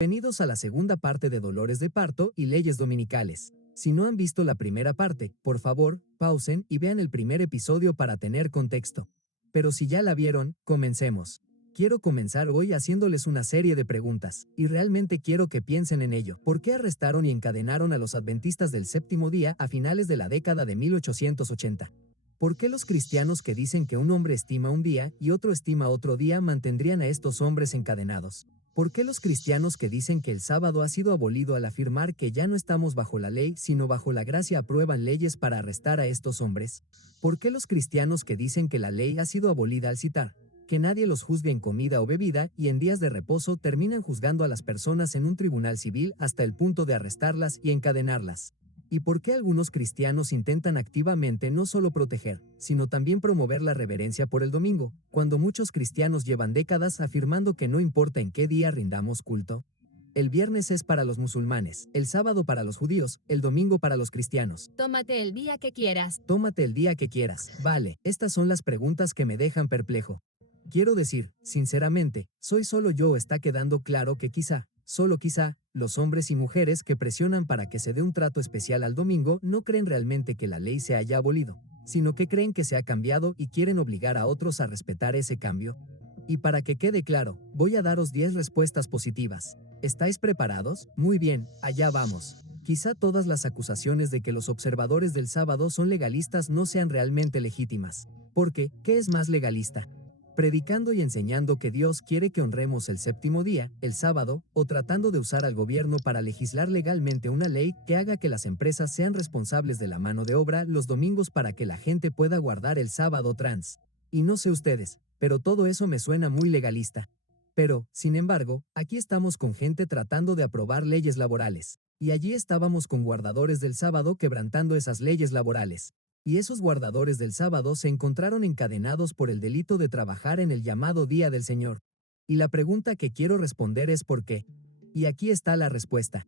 Bienvenidos a la segunda parte de Dolores de Parto y Leyes Dominicales. Si no han visto la primera parte, por favor, pausen y vean el primer episodio para tener contexto. Pero si ya la vieron, comencemos. Quiero comenzar hoy haciéndoles una serie de preguntas, y realmente quiero que piensen en ello. ¿Por qué arrestaron y encadenaron a los adventistas del séptimo día a finales de la década de 1880? ¿Por qué los cristianos que dicen que un hombre estima un día y otro estima otro día mantendrían a estos hombres encadenados? ¿Por qué los cristianos que dicen que el sábado ha sido abolido al afirmar que ya no estamos bajo la ley sino bajo la gracia aprueban leyes para arrestar a estos hombres? ¿Por qué los cristianos que dicen que la ley ha sido abolida al citar que nadie los juzgue en comida o bebida y en días de reposo terminan juzgando a las personas en un tribunal civil hasta el punto de arrestarlas y encadenarlas? ¿Y por qué algunos cristianos intentan activamente no solo proteger, sino también promover la reverencia por el domingo, cuando muchos cristianos llevan décadas afirmando que no importa en qué día rindamos culto? El viernes es para los musulmanes, el sábado para los judíos, el domingo para los cristianos. Tómate el día que quieras. Tómate el día que quieras. Vale, estas son las preguntas que me dejan perplejo. Quiero decir, sinceramente, ¿soy solo yo o está quedando claro que quizá, solo quizá, los hombres y mujeres que presionan para que se dé un trato especial al domingo no creen realmente que la ley se haya abolido, sino que creen que se ha cambiado y quieren obligar a otros a respetar ese cambio? Y para que quede claro, voy a daros 10 respuestas positivas. ¿Estáis preparados? Muy bien, allá vamos. Quizá todas las acusaciones de que los observadores del sábado son legalistas no sean realmente legítimas. Porque, ¿qué es más legalista? Predicando y enseñando que Dios quiere que honremos el séptimo día, el sábado, o tratando de usar al gobierno para legislar legalmente una ley que haga que las empresas sean responsables de la mano de obra los domingos para que la gente pueda guardar el sábado trans. Y no sé ustedes, pero todo eso me suena muy legalista. Pero, sin embargo, aquí estamos con gente tratando de aprobar leyes laborales. Y allí estábamos con guardadores del sábado quebrantando esas leyes laborales. Y esos guardadores del sábado se encontraron encadenados por el delito de trabajar en el llamado Día del Señor. Y la pregunta que quiero responder es ¿por qué? Y aquí está la respuesta.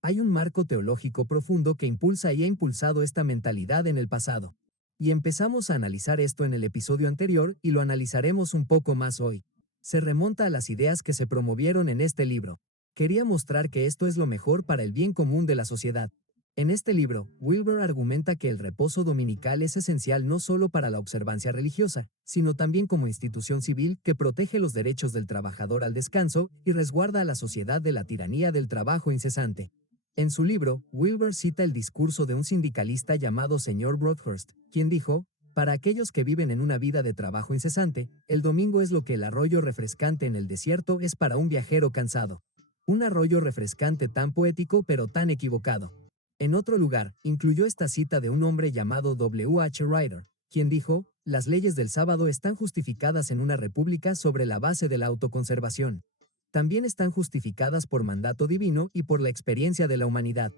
Hay un marco teológico profundo que impulsa y ha impulsado esta mentalidad en el pasado. Y empezamos a analizar esto en el episodio anterior y lo analizaremos un poco más hoy. Se remonta a las ideas que se promovieron en este libro. Quería mostrar que esto es lo mejor para el bien común de la sociedad. En este libro, Wilber argumenta que el reposo dominical es esencial no solo para la observancia religiosa, sino también como institución civil que protege los derechos del trabajador al descanso y resguarda a la sociedad de la tiranía del trabajo incesante. En su libro, Wilber cita el discurso de un sindicalista llamado Sr. Broadhurst, quien dijo: para aquellos que viven en una vida de trabajo incesante, el domingo es lo que el arroyo refrescante en el desierto es para un viajero cansado. Un arroyo refrescante tan poético pero tan equivocado. En otro lugar, incluyó esta cita de un hombre llamado W. H. Ryder, quien dijo: las leyes del sábado están justificadas en una república sobre la base de la autoconservación. También están justificadas por mandato divino y por la experiencia de la humanidad.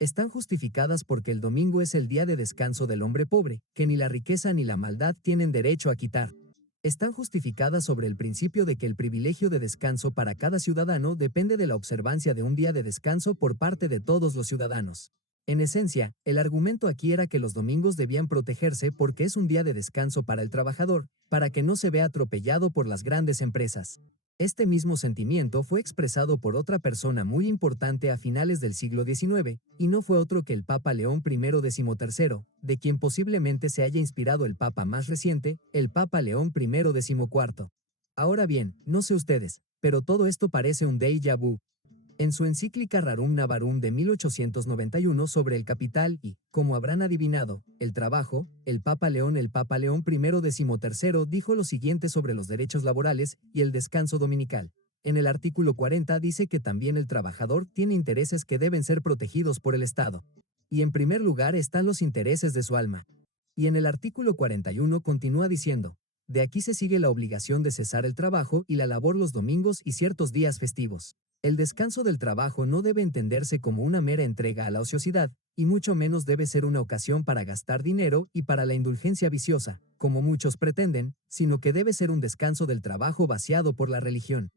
Están justificadas porque el domingo es el día de descanso del hombre pobre, que ni la riqueza ni la maldad tienen derecho a quitar. Están justificadas sobre el principio de que el privilegio de descanso para cada ciudadano depende de la observancia de un día de descanso por parte de todos los ciudadanos. En esencia, el argumento aquí era que los domingos debían protegerse porque es un día de descanso para el trabajador, para que no se vea atropellado por las grandes empresas. Este mismo sentimiento fue expresado por otra persona muy importante a finales del siglo XIX, y no fue otro que el Papa León I XIII, de quien posiblemente se haya inspirado el Papa más reciente, el Papa León I XIV. Ahora bien, no sé ustedes, pero todo esto parece un déjà vu. En su encíclica Rerum Novarum de 1891 sobre el capital y, como habrán adivinado, el trabajo, el Papa León I XIII dijo lo siguiente sobre los derechos laborales y el descanso dominical. En el artículo 40 dice que también el trabajador tiene intereses que deben ser protegidos por el Estado. Y en primer lugar están los intereses de su alma. Y en el artículo 41 continúa diciendo: de aquí se sigue la obligación de cesar el trabajo y la labor los domingos y ciertos días festivos. El descanso del trabajo no debe entenderse como una mera entrega a la ociosidad, y mucho menos debe ser una ocasión para gastar dinero y para la indulgencia viciosa, como muchos pretenden, sino que debe ser un descanso del trabajo vaciado por la religión.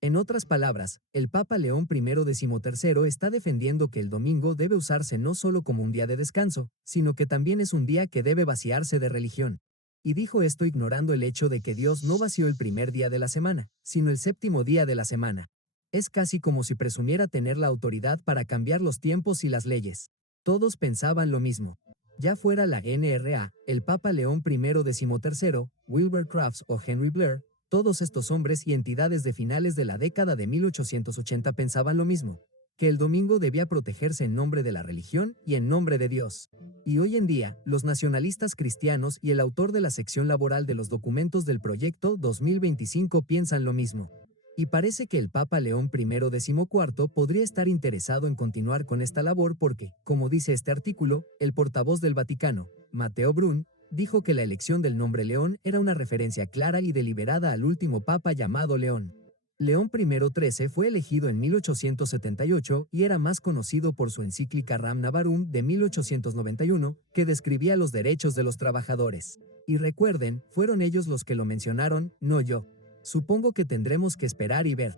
En otras palabras, el Papa León I XIII está defendiendo que el domingo debe usarse no solo como un día de descanso, sino que también es un día que debe vaciarse de religión. Y dijo esto ignorando el hecho de que Dios no vació el primer día de la semana, sino el séptimo día de la semana. Es casi como si presumiera tener la autoridad para cambiar los tiempos y las leyes. Todos pensaban lo mismo. Ya fuera la NRA, el Papa León I XIII, Wilbur Crafts o Henry Blair, todos estos hombres y entidades de finales de la década de 1880 pensaban lo mismo, que el domingo debía protegerse en nombre de la religión y en nombre de Dios. Y hoy en día, los nacionalistas cristianos y el autor de la sección laboral de los documentos del Proyecto 2025 piensan lo mismo. Y parece que el Papa León I XIV podría estar interesado en continuar con esta labor porque, como dice este artículo, el portavoz del Vaticano, Matteo Brun, dijo que la elección del nombre León era una referencia clara y deliberada al último papa llamado León. León I XIII fue elegido en 1878 y era más conocido por su encíclica Ram Navarum de 1891, que describía los derechos de los trabajadores. Y recuerden, fueron ellos los que lo mencionaron, no yo. Supongo que tendremos que esperar y ver.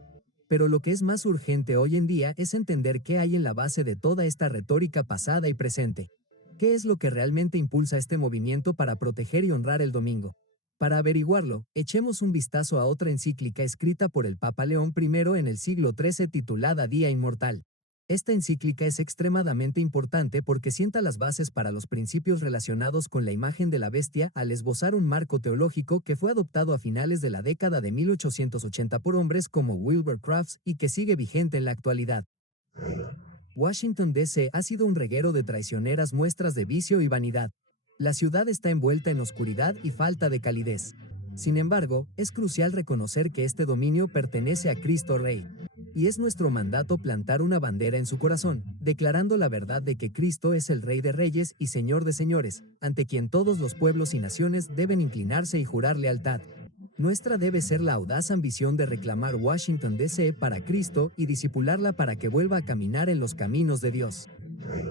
Pero lo que es más urgente hoy en día es entender qué hay en la base de toda esta retórica pasada y presente. ¿Qué es lo que realmente impulsa este movimiento para proteger y honrar el domingo? Para averiguarlo, echemos un vistazo a otra encíclica escrita por el Papa León I en el siglo XIII titulada Día Inmortal. Esta encíclica es extremadamente importante porque sienta las bases para los principios relacionados con la imagen de la bestia al esbozar un marco teológico que fue adoptado a finales de la década de 1880 por hombres como Wilbur Crafts y que sigue vigente en la actualidad. Washington, D.C. ha sido un reguero de traicioneras muestras de vicio y vanidad. La ciudad está envuelta en oscuridad y falta de calidez. Sin embargo, es crucial reconocer que este dominio pertenece a Cristo Rey. Y es nuestro mandato plantar una bandera en su corazón, declarando la verdad de que Cristo es el Rey de Reyes y Señor de Señores, ante quien todos los pueblos y naciones deben inclinarse y jurar lealtad. Nuestra debe ser la audaz ambición de reclamar Washington, D.C. para Cristo y disipularla para que vuelva a caminar en los caminos de Dios.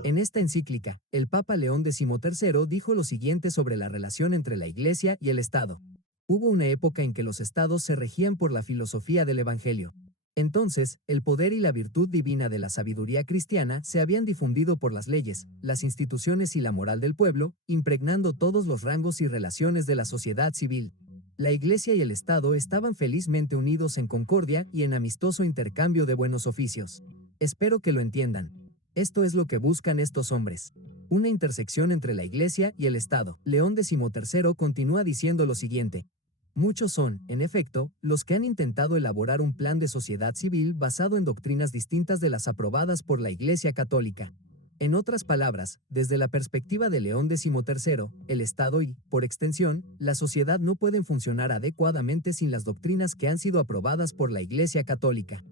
En esta encíclica, el Papa León XIII dijo lo siguiente sobre la relación entre la Iglesia y el Estado. Hubo una época en que los estados se regían por la filosofía del Evangelio. Entonces, el poder y la virtud divina de la sabiduría cristiana se habían difundido por las leyes, las instituciones y la moral del pueblo, impregnando todos los rangos y relaciones de la sociedad civil. La Iglesia y el Estado estaban felizmente unidos en concordia y en amistoso intercambio de buenos oficios. Espero que lo entiendan. Esto es lo que buscan estos hombres. Una intersección entre la Iglesia y el Estado. León XIII continúa diciendo lo siguiente. Muchos son, en efecto, los que han intentado elaborar un plan de sociedad civil basado en doctrinas distintas de las aprobadas por la Iglesia Católica. En otras palabras, desde la perspectiva de León XIII, el Estado y, por extensión, la sociedad no pueden funcionar adecuadamente sin las doctrinas que han sido aprobadas por la Iglesia Católica.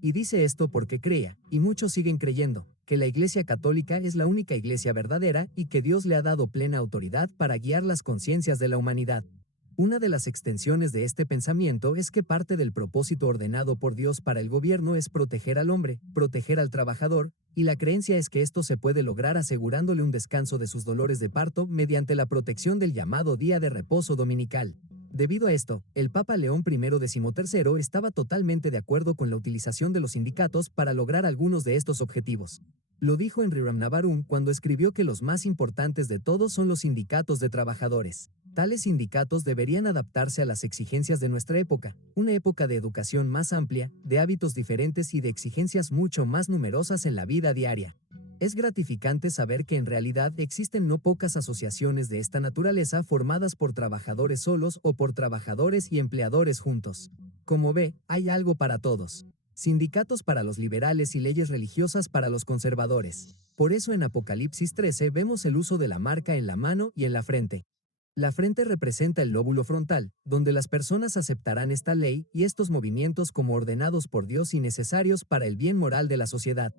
Y dice esto porque crea, y muchos siguen creyendo, que la Iglesia Católica es la única iglesia verdadera y que Dios le ha dado plena autoridad para guiar las conciencias de la humanidad. Una de las extensiones de este pensamiento es que parte del propósito ordenado por Dios para el gobierno es proteger al hombre, proteger al trabajador, y la creencia es que esto se puede lograr asegurándole un descanso de sus dolores de parto mediante la protección del llamado día de reposo dominical. Debido a esto, el Papa León I XIII estaba totalmente de acuerdo con la utilización de los sindicatos para lograr algunos de estos objetivos. Lo dijo en Rerum Navarum cuando escribió que los más importantes de todos son los sindicatos de trabajadores. Tales sindicatos deberían adaptarse a las exigencias de nuestra época, una época de educación más amplia, de hábitos diferentes y de exigencias mucho más numerosas en la vida diaria. Es gratificante saber que en realidad existen no pocas asociaciones de esta naturaleza formadas por trabajadores solos o por trabajadores y empleadores juntos. Como ve, hay algo para todos. Sindicatos para los liberales y leyes religiosas para los conservadores. Por eso en Apocalipsis 13 vemos el uso de la marca en la mano y en la frente. La frente representa el lóbulo frontal, donde las personas aceptarán esta ley y estos movimientos como ordenados por Dios y necesarios para el bien moral de la sociedad.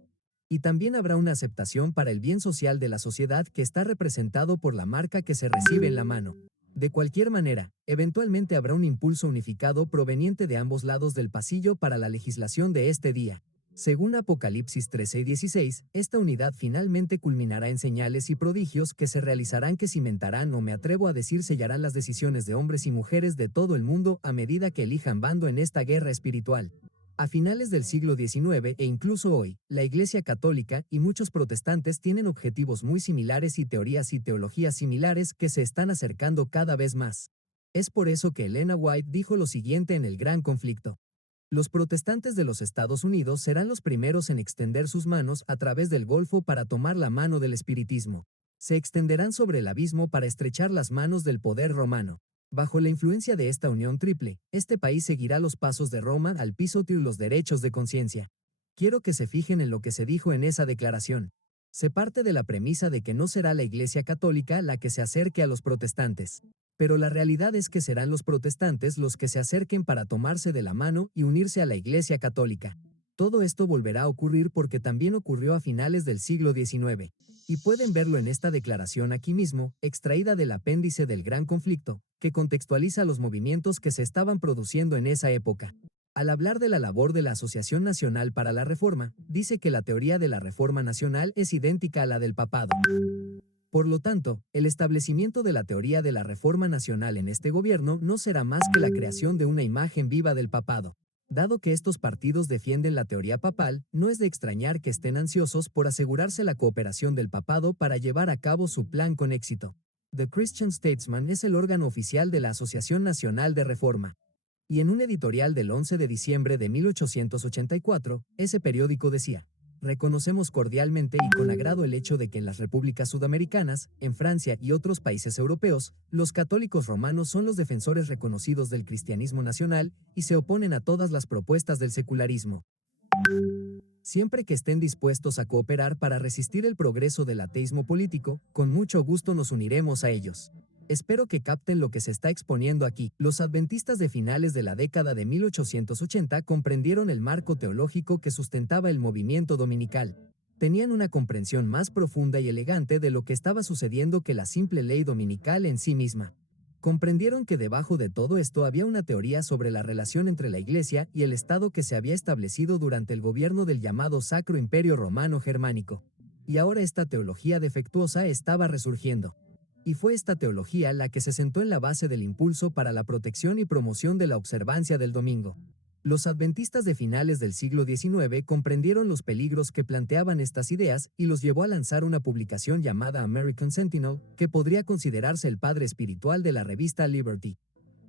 Y también habrá una aceptación para el bien social de la sociedad que está representado por la marca que se recibe en la mano. De cualquier manera, eventualmente habrá un impulso unificado proveniente de ambos lados del pasillo para la legislación de este día. Según Apocalipsis 13 y 16, esta unidad finalmente culminará en señales y prodigios que se realizarán que cimentarán o me atrevo a decir sellarán las decisiones de hombres y mujeres de todo el mundo a medida que elijan bando en esta guerra espiritual. A finales del siglo XIX e incluso hoy, la Iglesia Católica y muchos protestantes tienen objetivos muy similares y teorías y teologías similares que se están acercando cada vez más. Es por eso que Elena White dijo lo siguiente en El Gran Conflicto. Los protestantes de los Estados Unidos serán los primeros en extender sus manos a través del Golfo para tomar la mano del espiritismo. Se extenderán sobre el abismo para estrechar las manos del poder romano. Bajo la influencia de esta unión triple, este país seguirá los pasos de Roma al pisotear los derechos de conciencia. Quiero que se fijen en lo que se dijo en esa declaración. Se parte de la premisa de que no será la Iglesia Católica la que se acerque a los protestantes. Pero la realidad es que serán los protestantes los que se acerquen para tomarse de la mano y unirse a la Iglesia Católica. Todo esto volverá a ocurrir porque también ocurrió a finales del siglo XIX. Y pueden verlo en esta declaración aquí mismo, extraída del apéndice del Gran Conflicto, que contextualiza los movimientos que se estaban produciendo en esa época. Al hablar de la labor de la Asociación Nacional para la Reforma, dice que la teoría de la Reforma Nacional es idéntica a la del papado. Por lo tanto, el establecimiento de la teoría de la Reforma Nacional en este gobierno no será más que la creación de una imagen viva del papado. Dado que estos partidos defienden la teoría papal, no es de extrañar que estén ansiosos por asegurarse la cooperación del papado para llevar a cabo su plan con éxito. The Christian Statesman es el órgano oficial de la Asociación Nacional de Reforma. Y en un editorial del 11 de diciembre de 1884, ese periódico decía: reconocemos cordialmente y con agrado el hecho de que en las repúblicas sudamericanas, en Francia y otros países europeos, los católicos romanos son los defensores reconocidos del cristianismo nacional y se oponen a todas las propuestas del secularismo. Siempre que estén dispuestos a cooperar para resistir el progreso del ateísmo político, con mucho gusto nos uniremos a ellos. Espero que capten lo que se está exponiendo aquí. Los adventistas de finales de la década de 1880 comprendieron el marco teológico que sustentaba el movimiento dominical. Tenían una comprensión más profunda y elegante de lo que estaba sucediendo que la simple ley dominical en sí misma. Comprendieron que debajo de todo esto había una teoría sobre la relación entre la Iglesia y el Estado que se había establecido durante el gobierno del llamado Sacro Imperio Romano Germánico. Y ahora esta teología defectuosa estaba resurgiendo. Y fue esta teología la que se sentó en la base del impulso para la protección y promoción de la observancia del domingo. Los adventistas de finales del siglo XIX comprendieron los peligros que planteaban estas ideas y los llevó a lanzar una publicación llamada American Sentinel, que podría considerarse el padre espiritual de la revista Liberty.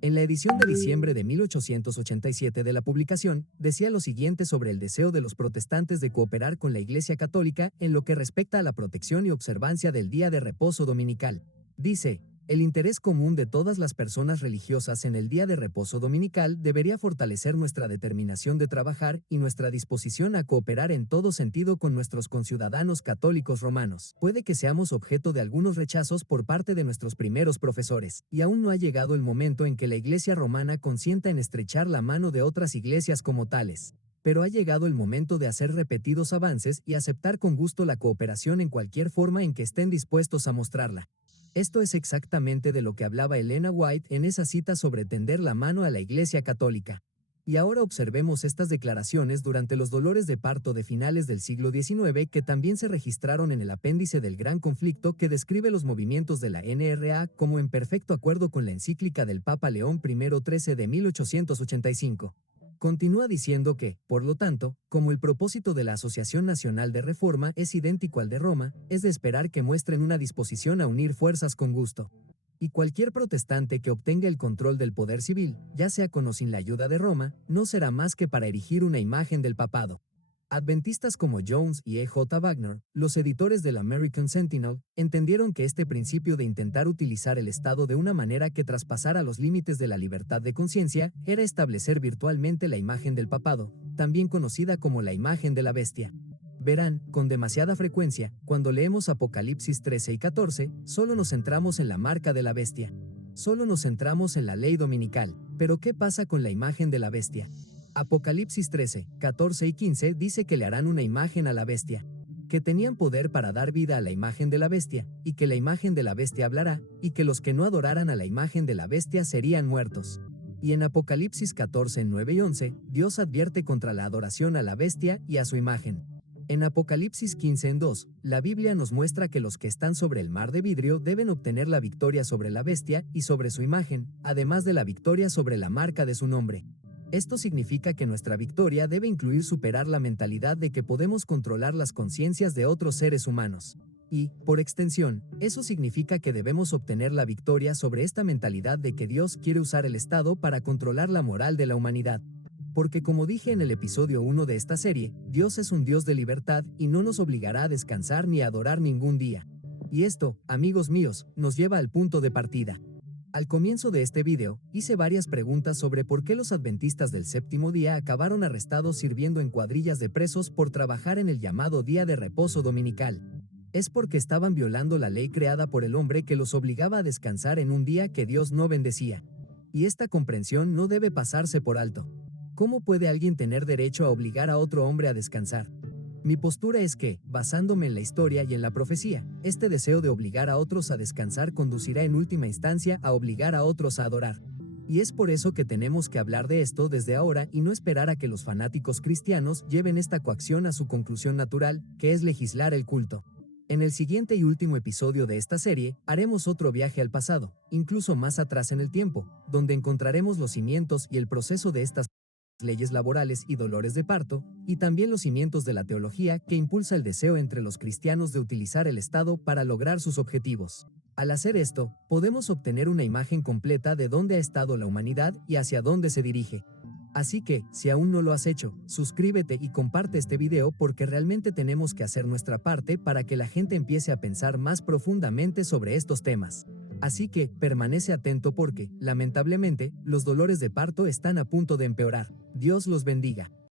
En la edición de diciembre de 1887 de la publicación, decía lo siguiente sobre el deseo de los protestantes de cooperar con la Iglesia Católica en lo que respecta a la protección y observancia del día de reposo dominical. Dice: el interés común de todas las personas religiosas en el día de reposo dominical debería fortalecer nuestra determinación de trabajar y nuestra disposición a cooperar en todo sentido con nuestros conciudadanos católicos romanos. Puede que seamos objeto de algunos rechazos por parte de nuestros primeros profesores, y aún no ha llegado el momento en que la Iglesia romana consienta en estrechar la mano de otras iglesias como tales. Pero ha llegado el momento de hacer repetidos avances y aceptar con gusto la cooperación en cualquier forma en que estén dispuestos a mostrarla. Esto es exactamente de lo que hablaba Elena White en esa cita sobre tender la mano a la Iglesia Católica. Y ahora observemos estas declaraciones durante los dolores de parto de finales del siglo XIX que también se registraron en el apéndice del Gran Conflicto que describe los movimientos de la NRA como en perfecto acuerdo con la encíclica del Papa León I XIII de 1885. Continúa diciendo que, por lo tanto, como el propósito de la Asociación Nacional de Reforma es idéntico al de Roma, es de esperar que muestren una disposición a unir fuerzas con gusto. Y cualquier protestante que obtenga el control del poder civil, ya sea con o sin la ayuda de Roma, no será más que para erigir una imagen del papado. Adventistas como Jones y E.J. Wagner, los editores del American Sentinel, entendieron que este principio de intentar utilizar el Estado de una manera que traspasara los límites de la libertad de conciencia era establecer virtualmente la imagen del papado, también conocida como la imagen de la bestia. Verán, con demasiada frecuencia, cuando leemos Apocalipsis 13 y 14, solo nos centramos en la marca de la bestia. Solo nos centramos en la ley dominical. Pero ¿qué pasa con la imagen de la bestia? Apocalipsis 13, 14 y 15 dice que le harán una imagen a la bestia, que tenían poder para dar vida a la imagen de la bestia, y que la imagen de la bestia hablará, y que los que no adoraran a la imagen de la bestia serían muertos. Y en Apocalipsis 14, 9 y 11, Dios advierte contra la adoración a la bestia y a su imagen. En Apocalipsis 15 en 2, la Biblia nos muestra que los que están sobre el mar de vidrio deben obtener la victoria sobre la bestia y sobre su imagen, además de la victoria sobre la marca de su nombre. Esto significa que nuestra victoria debe incluir superar la mentalidad de que podemos controlar las conciencias de otros seres humanos. Y, por extensión, eso significa que debemos obtener la victoria sobre esta mentalidad de que Dios quiere usar el Estado para controlar la moral de la humanidad. Porque como dije en el episodio 1 de esta serie, Dios es un Dios de libertad y no nos obligará a descansar ni a adorar ningún día. Y esto, amigos míos, nos lleva al punto de partida. Al comienzo de este video, hice varias preguntas sobre por qué los adventistas del séptimo día acabaron arrestados sirviendo en cuadrillas de presos por trabajar en el llamado día de reposo dominical. Es porque estaban violando la ley creada por el hombre que los obligaba a descansar en un día que Dios no bendecía. Y esta comprensión no debe pasarse por alto. ¿Cómo puede alguien tener derecho a obligar a otro hombre a descansar? Mi postura es que, basándome en la historia y en la profecía, este deseo de obligar a otros a descansar conducirá en última instancia a obligar a otros a adorar. Y es por eso que tenemos que hablar de esto desde ahora y no esperar a que los fanáticos cristianos lleven esta coacción a su conclusión natural, que es legislar el culto. En el siguiente y último episodio de esta serie, haremos otro viaje al pasado, incluso más atrás en el tiempo, donde encontraremos los cimientos y el proceso de estas leyes laborales y dolores de parto, y también los cimientos de la teología que impulsa el deseo entre los cristianos de utilizar el Estado para lograr sus objetivos. Al hacer esto, podemos obtener una imagen completa de dónde ha estado la humanidad y hacia dónde se dirige. Así que, si aún no lo has hecho, suscríbete y comparte este video porque realmente tenemos que hacer nuestra parte para que la gente empiece a pensar más profundamente sobre estos temas. Así que, permanece atento porque, lamentablemente, los dolores de parto están a punto de empeorar. Dios los bendiga.